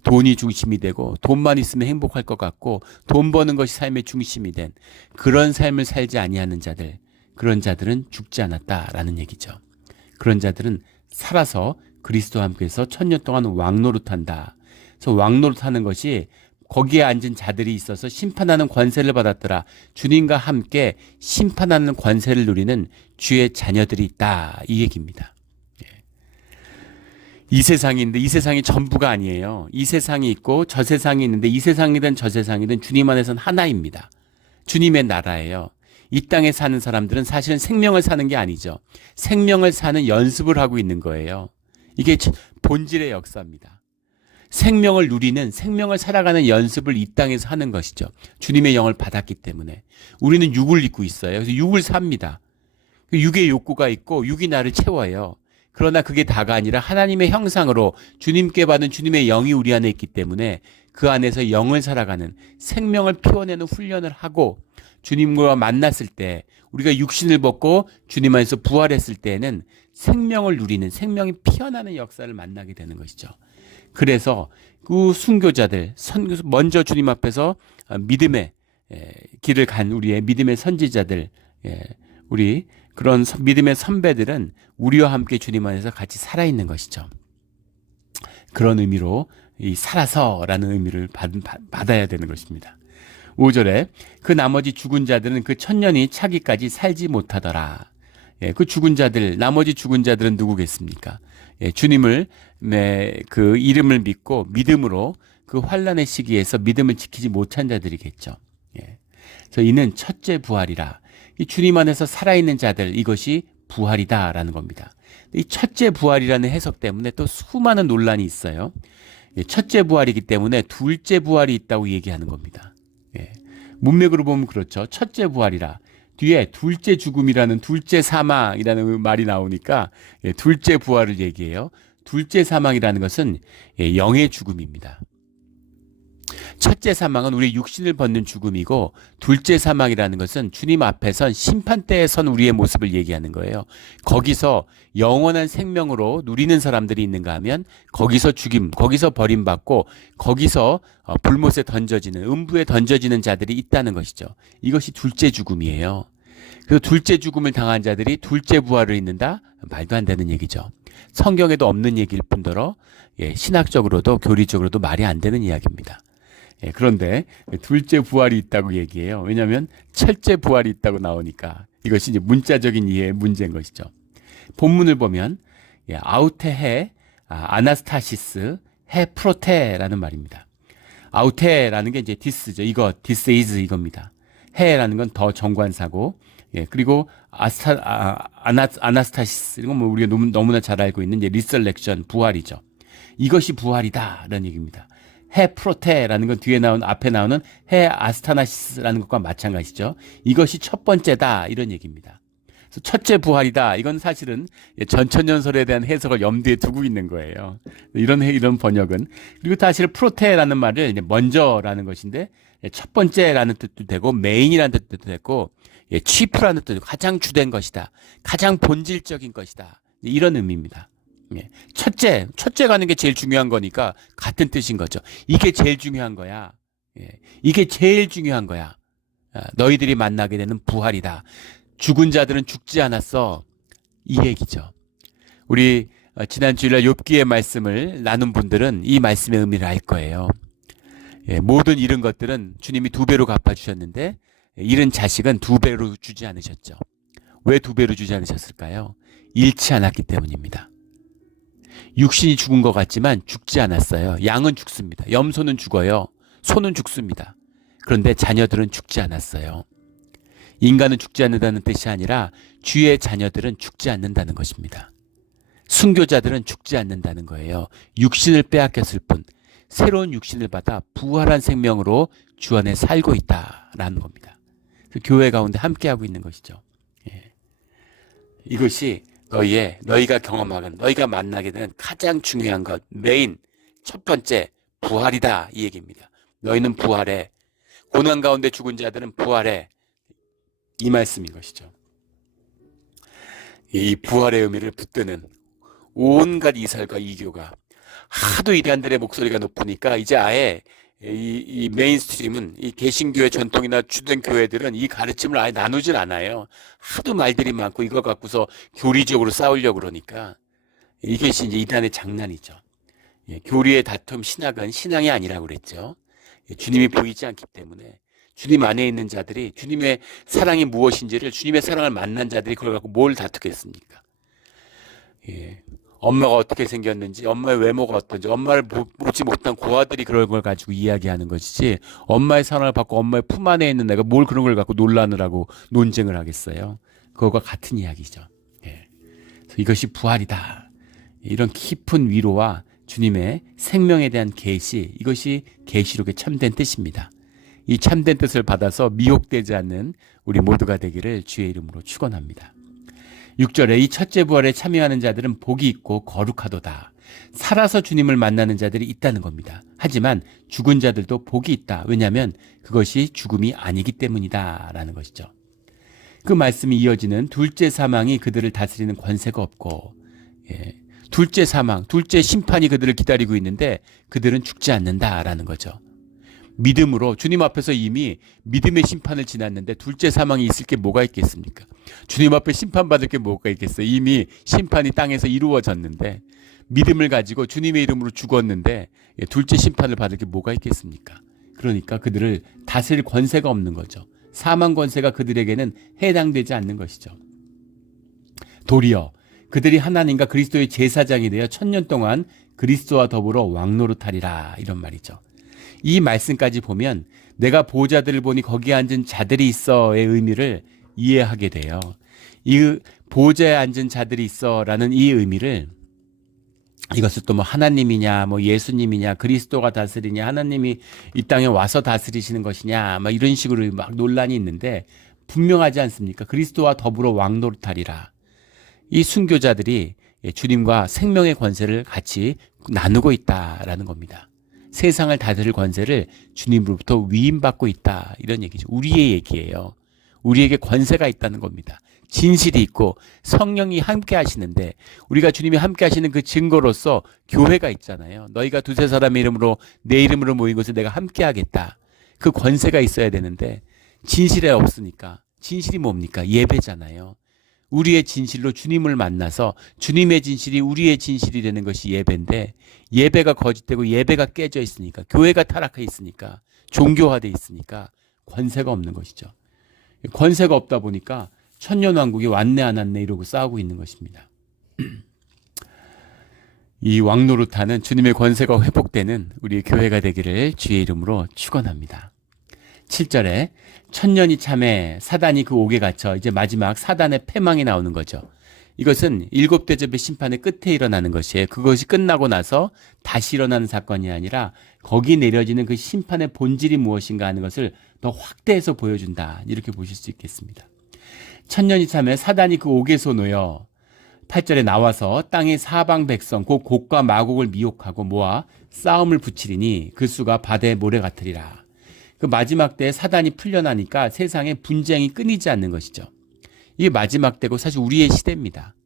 돈이 중심이 되고 돈만 있으면 행복할 것 같고 돈 버는 것이 삶의 중심이 된 그런 삶을 살지 아니하는 자들, 그런 자들은 죽지 않았다라는 얘기죠. 그런 자들은 살아서 그리스도와 함께해서 1000년 동안 왕노릇한다. 그래서 왕노릇하는 것이 거기에 앉은 자들이 있어서 심판하는 권세를 받았더라. 주님과 함께 심판하는 권세를 누리는 주의 자녀들이 있다. 이 얘기입니다. 이 세상이 있는데 이 세상이 전부가 아니에요. 이 세상이 있고 저 세상이 있는데 이 세상이든 저 세상이든 주님 안에서는 하나입니다. 주님의 나라예요. 이 땅에 사는 사람들은 사실은 생명을 사는 게 아니죠. 생명을 사는 연습을 하고 있는 거예요. 이게 본질의 역사입니다. 생명을 누리는, 생명을 살아가는 연습을 이 땅에서 하는 것이죠. 주님의 영을 받았기 때문에. 우리는 육을 입고 있어요. 그래서 육을 삽니다. 육의 욕구가 있고 육이 나를 채워요. 그러나 그게 다가 아니라 하나님의 형상으로 주님께 받은 주님의 영이 우리 안에 있기 때문에 그 안에서 영을 살아가는, 생명을 피워내는 훈련을 하고 주님과 만났을 때, 우리가 육신을 벗고 주님 안에서 부활했을 때에는 생명을 누리는, 생명이 피어나는 역사를 만나게 되는 것이죠. 그래서 그 순교자들, 먼저 주님 앞에서 믿음의 길을 간 우리의 믿음의 선지자들, 우리 그런 믿음의 선배들은 우리와 함께 주님 안에서 같이 살아있는 것이죠. 그런 의미로 이 살아서라는 의미를 받아야 되는 것입니다. 5절에 그 나머지 죽은 자들은 그 천년이 차기까지 살지 못하더라. 그 죽은 자들, 나머지 죽은 자들은 누구겠습니까? 주님을 그 이름을 믿고 믿음으로 그 환난의 시기에서 믿음을 지키지 못한 자들이겠죠. 그래서 이는 첫째 부활이라. 이 주님 안에서 살아있는 자들, 이것이 부활이다라는 겁니다. 이 첫째 부활이라는 해석 때문에 또 수많은 논란이 있어요. 첫째 부활이기 때문에 둘째 부활이 있다고 얘기하는 겁니다. 문맥으로 보면 그렇죠. 첫째 부활이라. 뒤에 둘째 죽음이라는 둘째 사망이라는 말이 나오니까 둘째 부활을 얘기해요. 둘째 사망이라는 것은 영의 죽음입니다. 첫째 사망은 우리 육신을 벗는 죽음이고 둘째 사망이라는 것은 주님 앞에선 심판대에 선 우리의 모습을 얘기하는 거예요. 거기서 영원한 생명으로 누리는 사람들이 있는가 하면 거기서 죽임, 거기서 버림받고 거기서 불못에 던져지는, 음부에 던져지는 자들이 있다는 것이죠. 이것이 둘째 죽음이에요. 그래서 둘째 죽음을 당한 자들이 둘째 부활을 입는다? 말도 안 되는 얘기죠. 성경에도 없는 얘기일 뿐더러 신학적으로도 교리적으로도 말이 안 되는 이야기입니다. 그런데 둘째 부활이 있다고 얘기해요. 왜냐하면 첫째 부활이 있다고 나오니까 이것이 이제 문자적인 이해의 문제인 것이죠. 본문을 보면 아우테 해 아나스타시스 해 프로테라는 말입니다. 아우테라는 게 이제 디스죠. 이거 디스 이즈 이겁니다. 해라는 건 더 정관사고 그리고 아나스타시스 이건 뭐 우리가 너무나 잘 알고 있는 이제 리설렉션 부활이죠. 이것이 부활이다라는 얘기입니다. 해 프로테라는 건 뒤에 나온 앞에 나오는 해 아스타나시스라는 것과 마찬가지죠. 이것이 첫 번째다 이런 얘기입니다. 그래서 첫째 부활이다. 이건 사실은 전천년설에 대한 해석을 염두에 두고 있는 거예요. 이런 번역은 그리고 사실 프로테라는 말을 이제 먼저라는 것인데 첫 번째라는 뜻도 되고 메인이라는 뜻도 되고 치프라는 뜻도 되고 가장 주된 것이다. 가장 본질적인 것이다. 이런 의미입니다. 첫째가 하는 게 제일 중요한 거니까 같은 뜻인 거죠. 이게 제일 중요한 거야. 이게 제일 중요한 거야. 너희들이 만나게 되는 부활이다. 죽은 자들은 죽지 않았어. 이 얘기죠. 우리 지난 주일날 욥기의 말씀을 나눈 분들은 이 말씀의 의미를 알 거예요. 모든 잃은 것들은 주님이 2배로 갚아주셨는데 잃은 자식은 2배로 주지 않으셨죠. 왜 2배로 주지 않으셨을까요? 잃지 않았기 때문입니다. 육신이 죽은 것 같지만 죽지 않았어요. 양은 죽습니다. 염소는 죽어요. 소는 죽습니다. 그런데 자녀들은 죽지 않았어요. 인간은 죽지 않는다는 뜻이 아니라 주의 자녀들은 죽지 않는다는 것입니다. 순교자들은 죽지 않는다는 거예요. 육신을 빼앗겼을 뿐 새로운 육신을 받아 부활한 생명으로 주 안에 살고 있다라는 겁니다. 교회 가운데 함께하고 있는 것이죠. 이것이 너희가 경험하건 너희가 만나게 되는 가장 중요한 것, 메인, 첫 번째 부활이다 이 얘기입니다. 너희는 부활해. 고난 가운데 죽은 자들은 부활해. 이 말씀인 것이죠. 이 부활의 의미를 붙드는 온갖 이설과 이교가 하도 이단들의 목소리가 높으니까 이제 아예 이 메인스트림은 이 개신교회 전통이나 주된 교회들은 이 가르침을 아예 나누질 않아요. 하도 말들이 많고 이거 갖고서 교리적으로 싸우려고 그러니까 이것이 이제 이단의 장난이죠. 교리의 다툼, 신학은 신앙이 아니라고 그랬죠. 주님이 보이지 않기 때문에 주님 안에 있는 자들이 주님의 사랑이 무엇인지를 주님의 사랑을 만난 자들이 그걸 갖고 뭘 다투겠습니까? 엄마가 어떻게 생겼는지, 엄마의 외모가 어떤지, 엄마를 보지 못한 고아들이 그런 걸 가지고 이야기하는 것이지 엄마의 사랑을 받고 엄마의 품 안에 있는 내가 뭘 그런 걸 갖고 논란을 하고 논쟁을 하겠어요. 그거와 같은 이야기죠. 그래서 이것이 부활이다. 이런 깊은 위로와 주님의 생명에 대한 계시, 이것이 계시록의 참된 뜻입니다. 이 참된 뜻을 받아서 미혹되지 않는 우리 모두가 되기를 주의 이름으로 축원합니다. 6절에 이 첫째 부활에 참여하는 자들은 복이 있고 거룩하도다. 살아서 주님을 만나는 자들이 있다는 겁니다. 하지만 죽은 자들도 복이 있다. 왜냐하면 그것이 죽음이 아니기 때문이다 라는 것이죠. 그 말씀이 이어지는 둘째 사망이 그들을 다스리는 권세가 없고 둘째 사망, 둘째 심판이 그들을 기다리고 있는데 그들은 죽지 않는다라는 거죠. 믿음으로 주님 앞에서 이미 믿음의 심판을 지났는데 둘째 사망이 있을 게 뭐가 있겠습니까? 주님 앞에 심판받을 게 뭐가 있겠어요? 이미 심판이 땅에서 이루어졌는데 믿음을 가지고 주님의 이름으로 죽었는데 둘째 심판을 받을 게 뭐가 있겠습니까? 그러니까 그들을 다스릴 권세가 없는 거죠. 사망 권세가 그들에게는 해당되지 않는 것이죠. 도리어 그들이 하나님과 그리스도의 제사장이 되어 1000년 동안 그리스도와 더불어 왕노릇하리라, 이런 말이죠. 이 말씀까지 보면 내가 보호자들을 보니 거기에 앉은 자들이 있어의 의미를 이해하게 돼요. 이 보호자에 앉은 자들이 있어라는 이 의미를, 이것을 또 뭐 하나님이냐, 뭐 예수님이냐, 그리스도가 다스리냐, 하나님이 이 땅에 와서 다스리시는 것이냐, 막 이런 식으로 막 논란이 있는데 분명하지 않습니까? 그리스도와 더불어 왕노릇하리라. 이 순교자들이 주님과 생명의 권세를 같이 나누고 있다라는 겁니다. 세상을 다스릴 권세를 주님으로부터 위임받고 있다, 이런 얘기죠. 우리의 얘기예요. 우리에게 권세가 있다는 겁니다. 진실이 있고 성령이 함께 하시는데, 우리가 주님이 함께 하시는 그 증거로서 교회가 있잖아요. 너희가 두세 사람의 이름으로 내 이름으로 모인 곳에 내가 함께 하겠다. 그 권세가 있어야 되는데 진실이 없으니까. 진실이 뭡니까? 예배잖아요. 우리의 진실로 주님을 만나서 주님의 진실이 우리의 진실이 되는 것이 예배인데, 예배가 거짓되고 예배가 깨져 있으니까, 교회가 타락해 있으니까, 종교화돼 있으니까 권세가 없는 것이죠. 권세가 없다 보니까 천년왕국이 왔네 안 왔네 이러고 싸우고 있는 것입니다. 이 왕노릇하는 주님의 권세가 회복되는 우리의 교회가 되기를 주의 이름으로 축원합니다. 7절에 천년이 참에 사단이 그 옥에 갇혀, 이제 마지막 사단의 패망이 나오는 거죠. 이것은 7대접의 심판의 끝에 일어나는 것이에요. 그것이 끝나고 나서 다시 일어나는 사건이 아니라 거기 내려지는 그 심판의 본질이 무엇인가 하는 것을 더 확대해서 보여준다, 이렇게 보실 수 있겠습니다. 천년이 참에 사단이 그 옥에서 놓여 8절에 나와서 땅의 사방 백성 곧 곡과 마곡을 미혹하고 모아 싸움을 붙이리니 그 수가 바다의 모래 같으리라. 그 마지막 때에 사단이 풀려나니까 세상에 분쟁이 끊이지 않는 것이죠. 이게 마지막 때고 사실 우리의 시대입니다.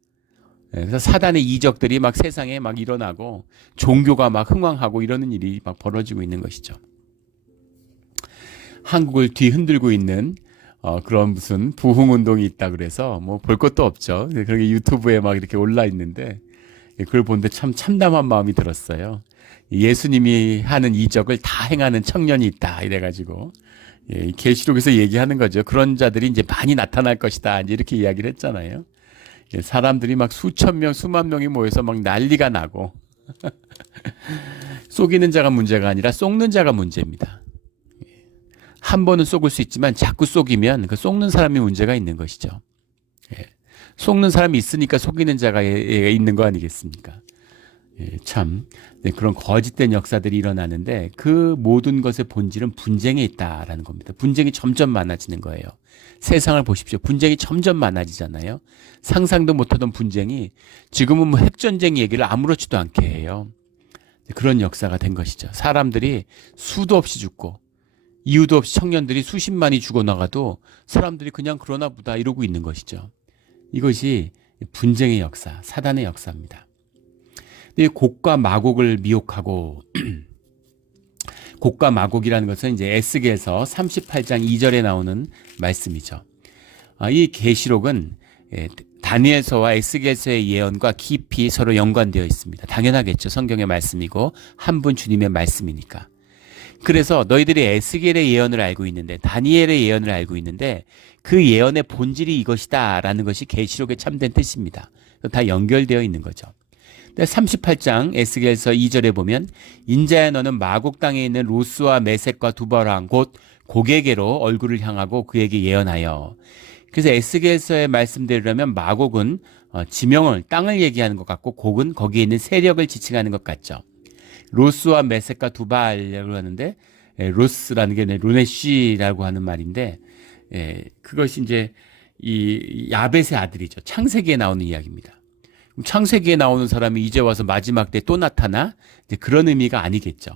그래서 사단의 이적들이 막 세상에 막 일어나고 종교가 막 흥왕하고 이러는 일이 막 벌어지고 있는 것이죠. 한국을 뒤흔들고 있는 그런 무슨 부흥운동이 있다 그래서 뭐 볼 것도 없죠. 그렇게 유튜브에 막 이렇게 올라 있는데 그걸 보는데 참 참담한 마음이 들었어요. 예수님이 하는 이적을 다 행하는 청년이 있다 이래가지고, 계시록에서 얘기하는 거죠. 그런 자들이 이제 많이 나타날 것이다, 이제 이렇게 이야기를 했잖아요. 사람들이 막 수천 명, 수만 명이 모여서 막 난리가 나고 속이는 자가 문제가 아니라 속는 자가 문제입니다. 한 번은 속을 수 있지만 자꾸 속이면 그 속는 사람이 문제가 있는 것이죠. 속는 사람이 있으니까 속이는 자가 있는 거 아니겠습니까? 참 그런 거짓된 역사들이 일어나는데 그 모든 것의 본질은 분쟁에 있다라는 겁니다. 분쟁이 점점 많아지는 거예요. 세상을 보십시오. 분쟁이 점점 많아지잖아요. 상상도 못하던 분쟁이 지금은 뭐 핵전쟁 얘기를 아무렇지도 않게 해요. 그런 역사가 된 것이죠. 사람들이 수도 없이 죽고 이유도 없이 청년들이 수십만이 죽어나가도 사람들이 그냥 그러나 보다 이러고 있는 것이죠. 이것이 분쟁의 역사, 사단의 역사입니다. 곡과 마곡을 미혹하고 곡과 마곡이라는 것은 이제 에스겔서 38장 2절에 나오는 말씀이죠. 이 계시록은 다니엘서와 에스겔서의 예언과 깊이 서로 연관되어 있습니다. 당연하겠죠. 성경의 말씀이고 한 분 주님의 말씀이니까. 그래서 너희들이 에스겔의 예언을 알고 있는데, 다니엘의 예언을 알고 있는데 그 예언의 본질이 이것이다 라는 것이 계시록의 참된 뜻입니다. 다 연결되어 있는 거죠. 38장 에스겔서 2절에 보면 인자야 너는 마곡 땅에 있는 로스와 메섹과 두바랑 곧 곡에게로 얼굴을 향하고 그에게 예언하여. 그래서 에스겔서의 말씀대로라면 마곡은 지명을, 땅을 얘기하는 것 같고 곡은 거기에 있는 세력을 지칭하는 것 같죠. 로스와 메섹과 두발이라고 하는데, 로스라는 게 루네쉬라고 하는 말인데, 그것이 이제 이 야벳의 아들이죠. 창세기에 나오는 이야기입니다. 창세기에 나오는 사람이 이제 와서 마지막 때 또 나타나? 이제 그런 의미가 아니겠죠.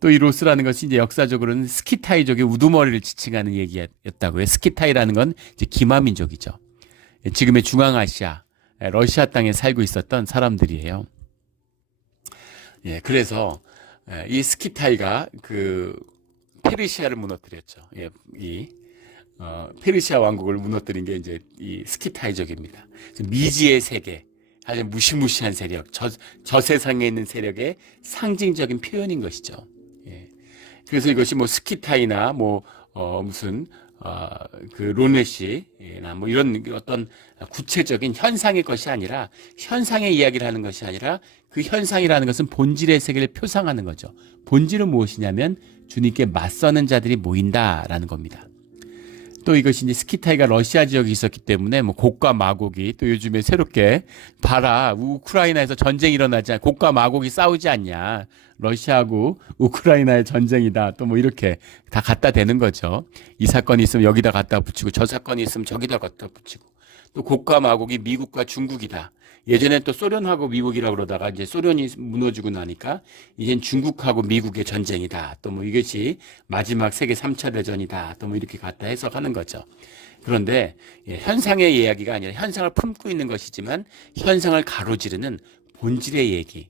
또 이 로스라는 것이 이제 역사적으로는 스키타이족의 우두머리를 지칭하는 얘기였다고요. 스키타이라는 건 이제 기마민족이죠. 지금의 중앙아시아, 러시아 땅에 살고 있었던 사람들이에요. 그래서 이 스키타이가 그 페르시아를 무너뜨렸죠. 페르시아 왕국을 무너뜨린 게 이제 이 스키타이족입니다. 미지의 세계, 아주 무시무시한 세력, 저 세상에 있는 세력의 상징적인 표현인 것이죠. 예. 그래서 이것이 뭐 스키타이나 뭐 무슨 그 로네시나 뭐 이런 어떤 구체적인 현상의 것이 아니라, 현상의 이야기를 하는 것이 아니라 그 현상이라는 것은 본질의 세계를 표상하는 거죠. 본질은 무엇이냐면 주님께 맞서는 자들이 모인다라는 겁니다. 또 이것이 이제 스키타이가 러시아 지역에 있었기 때문에 뭐 곡과 마곡이, 또 요즘에 새롭게 봐라, 우크라이나에서 전쟁이 일어나지 않냐, 곡과 마곡이 싸우지 않냐, 러시아하고 우크라이나의 전쟁이다, 또 뭐 이렇게 다 갖다 대는 거죠. 이 사건이 있으면 여기다 갖다 붙이고, 저 사건이 있으면 저기다 갖다 붙이고, 또 곡과 마곡이 미국과 중국이다. 예전엔 또 소련하고 미국이라고 그러다가 이제 소련이 무너지고 나니까 이젠 중국하고 미국의 전쟁이다. 또 뭐 이것이 마지막 세계 3차 대전이다. 또 뭐 이렇게 갖다 해석하는 거죠. 그런데 현상의 이야기가 아니라 현상을 품고 있는 것이지만 현상을 가로지르는 본질의 얘기,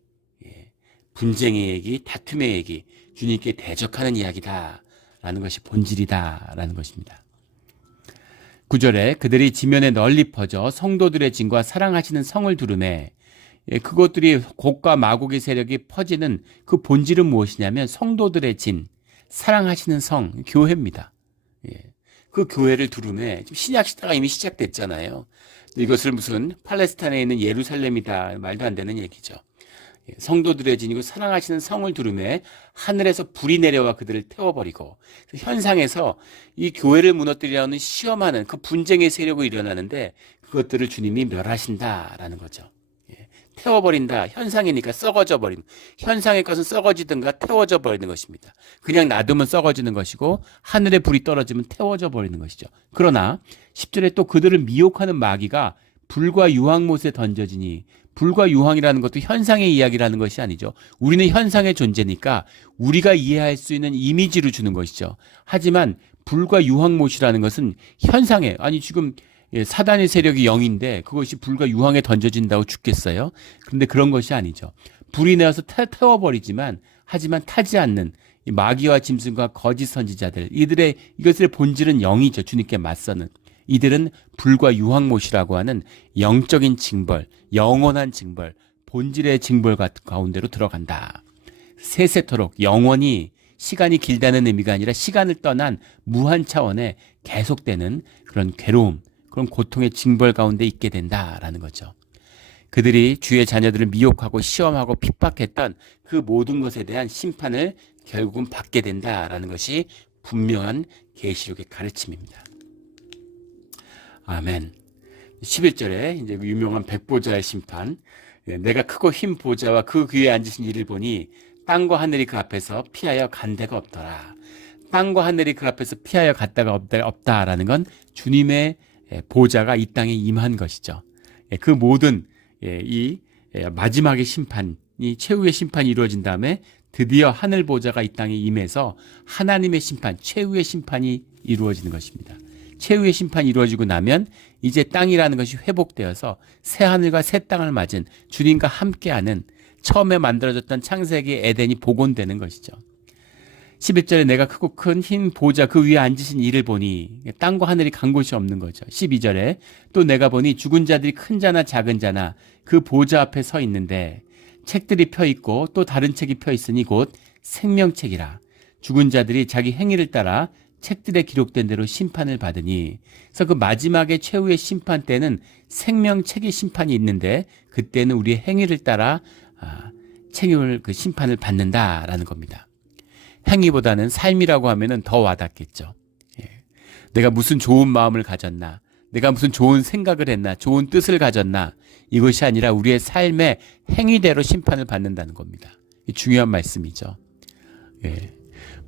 분쟁의 얘기, 다툼의 얘기, 주님께 대적하는 이야기다라는 것이 본질이다라는 것입니다. 9절에 그들이 지면에 널리 퍼져 성도들의 진과 사랑하시는 성을 두르매, 그것들이 곡과 마곡의 세력이 퍼지는 그 본질은 무엇이냐면 성도들의 진, 사랑하시는 성, 교회입니다. 그 교회를 두르매, 신약 시대가 이미 시작됐잖아요. 이것을 무슨 팔레스타인에 있는 예루살렘이다, 말도 안 되는 얘기죠. 성도들의 진이고 사랑하시는 성을 두르매 하늘에서 불이 내려와 그들을 태워버리고, 현상에서 이 교회를 무너뜨리려는 시험하는 그 분쟁의 세력이 일어나는데 그것들을 주님이 멸하신다라는 거죠. 태워버린다. 현상이니까 썩어져 버림. 현상의 것은 썩어지든가 태워져 버리는 것입니다. 그냥 놔두면 썩어지는 것이고 하늘에 불이 떨어지면 태워져 버리는 것이죠. 그러나 10절에 또 그들을 미혹하는 마귀가 불과 유황못에 던져지니, 불과 유황이라는 것도 현상의 이야기라는 것이 아니죠. 우리는 현상의 존재니까 우리가 이해할 수 있는 이미지를 주는 것이죠. 하지만 불과 유황못이라는 것은 현상에, 아니 지금 사단의 세력이 0인데 그것이 불과 유황에 던져진다고 죽겠어요? 그런데 그런 것이 아니죠. 불이 내어서 태워버리지만, 하지만 타지 않는 이 마귀와 짐승과 거짓 선지자들, 이것의 본질은 0이죠. 주님께 맞서는. 이들은 불과 유황못이라고 하는 영적인 징벌, 영원한 징벌, 본질의 징벌 가운데로 들어간다. 세세토록 영원히, 시간이 길다는 의미가 아니라 시간을 떠난 무한 차원의 계속되는 그런 괴로움, 그런 고통의 징벌 가운데 있게 된다라는 거죠. 그들이 주의 자녀들을 미혹하고 시험하고 핍박했던 그 모든 것에 대한 심판을 결국은 받게 된다라는 것이 분명한 계시록의 가르침입니다. 아멘. 11절에 이제 유명한 백보자의 심판, 내가 크고 흰 보자와 그 위에 앉으신 이를 보니 땅과 하늘이 그 앞에서 피하여 간 데가 없더라. 땅과 하늘이 그 앞에서 피하여 갔다가 없다라는 건 주님의 보좌가 이 땅에 임한 것이죠. 그 모든 이 마지막의 심판이, 최후의 심판이 이루어진 다음에 드디어 하늘 보좌가 이 땅에 임해서 하나님의 심판, 최후의 심판이 이루어지는 것입니다. 최후의 심판이 이루어지고 나면 이제 땅이라는 것이 회복되어서 새 하늘과 새 땅을 맞은 주님과 함께하는, 처음에 만들어졌던 창세기 에덴이 복원되는 것이죠. 11절에 내가 크고 큰 흰 보좌 그 위에 앉으신 이를 보니, 땅과 하늘이 간 곳이 없는 거죠. 12절에 또 내가 보니 죽은 자들이 큰 자나 작은 자나 그 보좌 앞에 서 있는데 책들이 펴 있고 또 다른 책이 펴 있으니 곧 생명책이라. 죽은 자들이 자기 행위를 따라 책들에 기록된 대로 심판을 받으니. 그래서 그 마지막에 최후의 심판 때는 생명책의 심판이 있는데 그때는 우리의 행위를 따라 책임을, 그 심판을 받는다라는 겁니다. 행위보다는 삶이라고 하면은 더 와닿겠죠. 내가 무슨 좋은 마음을 가졌나, 내가 무슨 좋은 생각을 했나, 좋은 뜻을 가졌나, 이것이 아니라 우리의 삶의 행위대로 심판을 받는다는 겁니다. 중요한 말씀이죠.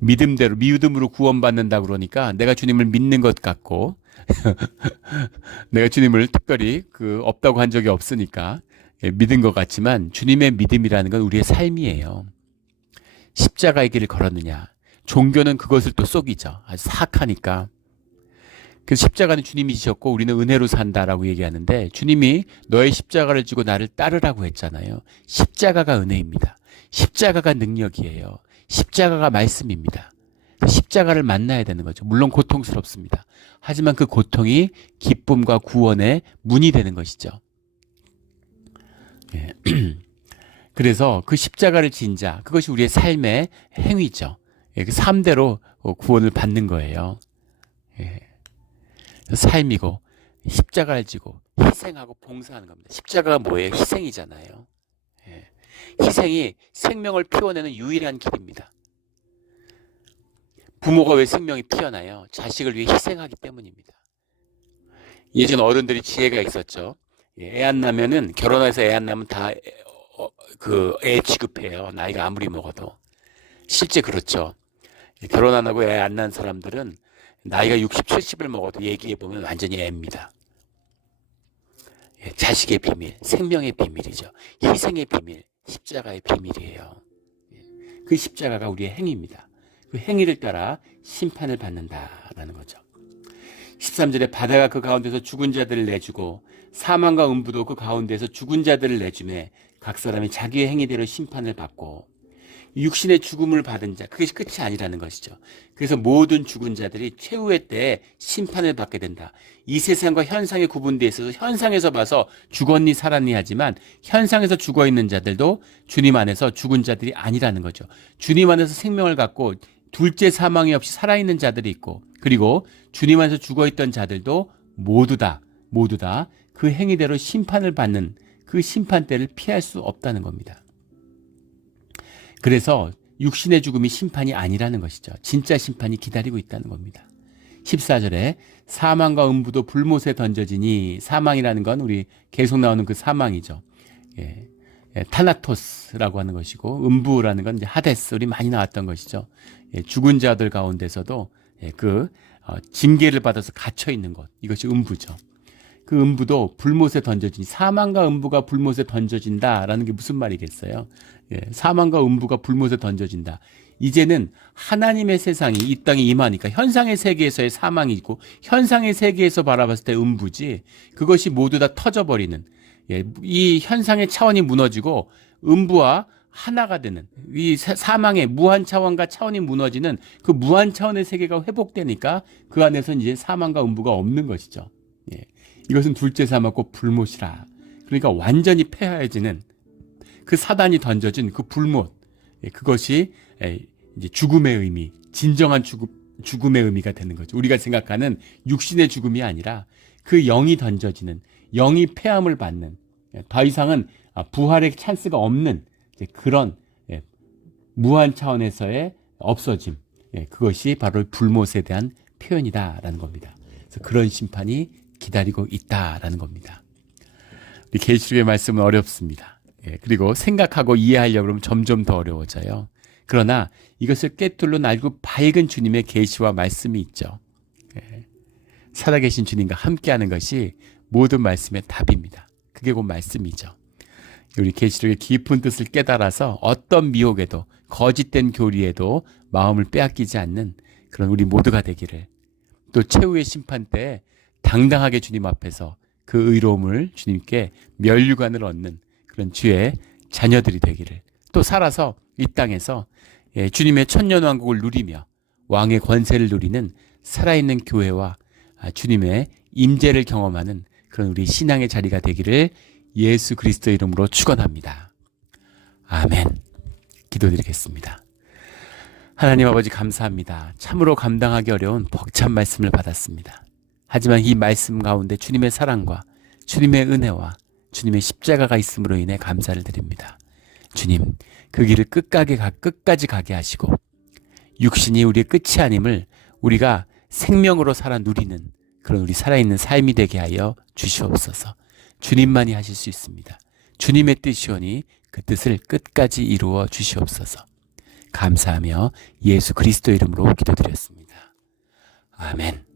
믿음대로, 믿음으로 구원받는다 그러니까 내가 주님을 믿는 것 같고 내가 주님을 특별히 없다고 한 적이 없으니까 믿은 것 같지만, 주님의 믿음이라는 건 우리의 삶이에요. 십자가의 길을 걸었느냐. 종교는 그것을 또 속이죠. 아주 사악하니까. 그래서 십자가는 주님이 지셨고 우리는 은혜로 산다라고 얘기하는데, 주님이 너의 십자가를 지고 나를 따르라고 했잖아요. 십자가가 은혜입니다. 십자가가 능력이에요. 십자가가 말씀입니다. 십자가를 만나야 되는 거죠. 물론 고통스럽습니다. 하지만 그 고통이 기쁨과 구원의 문이 되는 것이죠. 예. 그래서 그 십자가를 진 자, 그것이 우리의 삶의 행위죠. 예, 그 삶대로 구원을 받는 거예요. 예. 삶이고 십자가를 지고 희생하고 봉사하는 겁니다. 십자가가 뭐예요? 희생이잖아요. 예. 희생이 생명을 피워내는 유일한 길입니다. 부모가 왜 생명이 피어나요? 자식을 위해 희생하기 때문입니다. 예전 어른들이 지혜가 있었죠. 애 안 나면은, 결혼해서 애 안 나면 다 애 취급해요. 나이가 아무리 먹어도. 실제 그렇죠. 결혼 안 하고 애 안 낳은 사람들은 나이가 60, 70을 먹어도 얘기해보면 완전히 애입니다. 자식의 비밀, 생명의 비밀이죠. 희생의 비밀, 십자가의 비밀이에요. 그 십자가가 우리의 행위입니다. 그 행위를 따라 심판을 받는다라는 거죠. 13절에 바다가 그 가운데서 죽은 자들을 내주고 사망과 음부도 그 가운데서 죽은 자들을 내주매 각 사람이 자기의 행위대로 심판을 받고, 육신의 죽음을 받은 자, 그것이 끝이 아니라는 것이죠. 그래서 모든 죽은 자들이 최후의 때에 심판을 받게 된다. 이 세상과 현상에 구분되어 있어서 현상에서 봐서 죽었니 살았니 하지만 현상에서 죽어있는 자들도 주님 안에서 죽은 자들이 아니라는 거죠. 주님 안에서 생명을 갖고 둘째 사망이 없이 살아있는 자들이 있고, 그리고 주님 안에서 죽어있던 자들도 모두 다 그 행위대로 심판을 받는 그 심판대를 피할 수 없다는 겁니다. 그래서 육신의 죽음이 심판이 아니라는 것이죠. 진짜 심판이 기다리고 있다는 겁니다. 14절에 사망과 음부도 불못에 던져지니, 사망이라는 건 우리 계속 나오는 그 사망이죠. 타나토스라고 하는 것이고, 음부라는 건 이제 하데스, 우리 많이 나왔던 것이죠. 죽은 자들 가운데서도 징계를 받아서 갇혀 있는 것, 이것이 음부죠. 그 음부도 불못에 던져지니, 사망과 음부가 불못에 던져진다라는 게 무슨 말이겠어요? 사망과 음부가 불못에 던져진다. 이제는 하나님의 세상이 이 땅에 임하니까 현상의 세계에서의 사망이 있고 현상의 세계에서 바라봤을 때 음부지, 그것이 모두 다 터져버리는, 이 현상의 차원이 무너지고 음부와 하나가 되는, 이 사망의 무한 차원과 차원이 무너지는 그 무한 차원의 세계가 회복되니까 그 안에서 이제 사망과 음부가 없는 것이죠. 이것은 둘째 삼았고 불못이라. 그러니까 완전히 폐하해지는 그 사단이 던져진 그 불못, 그것이 이제 죽음의 의미, 진정한 죽음의 의미가 되는 거죠. 우리가 생각하는 육신의 죽음이 아니라 그 영이 던져지는, 영이 폐함을 받는, 더 이상은 부활의 찬스가 없는 그런 무한 차원에서의 없어짐, 그것이 바로 불못에 대한 표현이다라는 겁니다. 그래서 그런 심판이 기다리고 있다라는 겁니다. 우리 계시록의 말씀은 어렵습니다. 그리고 생각하고 이해하려고 하면 점점 더 어려워져요. 그러나 이것을 꿰뚫로 날고 밝은 주님의 계시와 말씀이 있죠. 살아계신 주님과 함께하는 것이 모든 말씀의 답입니다. 그게 곧 말씀이죠. 우리 계시록의 깊은 뜻을 깨달아서 어떤 미혹에도 거짓된 교리에도 마음을 빼앗기지 않는 그런 우리 모두가 되기를, 또 최후의 심판 때 당당하게 주님 앞에서 그 의로움을 주님께 면류관을 얻는 그런 주의 자녀들이 되기를, 또 살아서 이 땅에서 주님의 천년왕국을 누리며 왕의 권세를 누리는 살아있는 교회와 주님의 임재를 경험하는 그런 우리 신앙의 자리가 되기를 예수 그리스도 이름으로 축원합니다. 아멘. 기도드리겠습니다. 하나님 아버지 감사합니다. 참으로 감당하기 어려운 벅찬 말씀을 받았습니다. 하지만 이 말씀 가운데 주님의 사랑과 주님의 은혜와 주님의 십자가가 있음으로 인해 감사를 드립니다. 주님, 그 길을 끝까지 가게 하시고 육신이 우리의 끝이 아님을 우리가 생명으로 살아 누리는 그런 우리 살아있는 삶이 되게 하여 주시옵소서. 주님만이 하실 수 있습니다. 주님의 뜻이오니 그 뜻을 끝까지 이루어 주시옵소서. 감사하며 예수 그리스도 이름으로 기도드렸습니다. 아멘.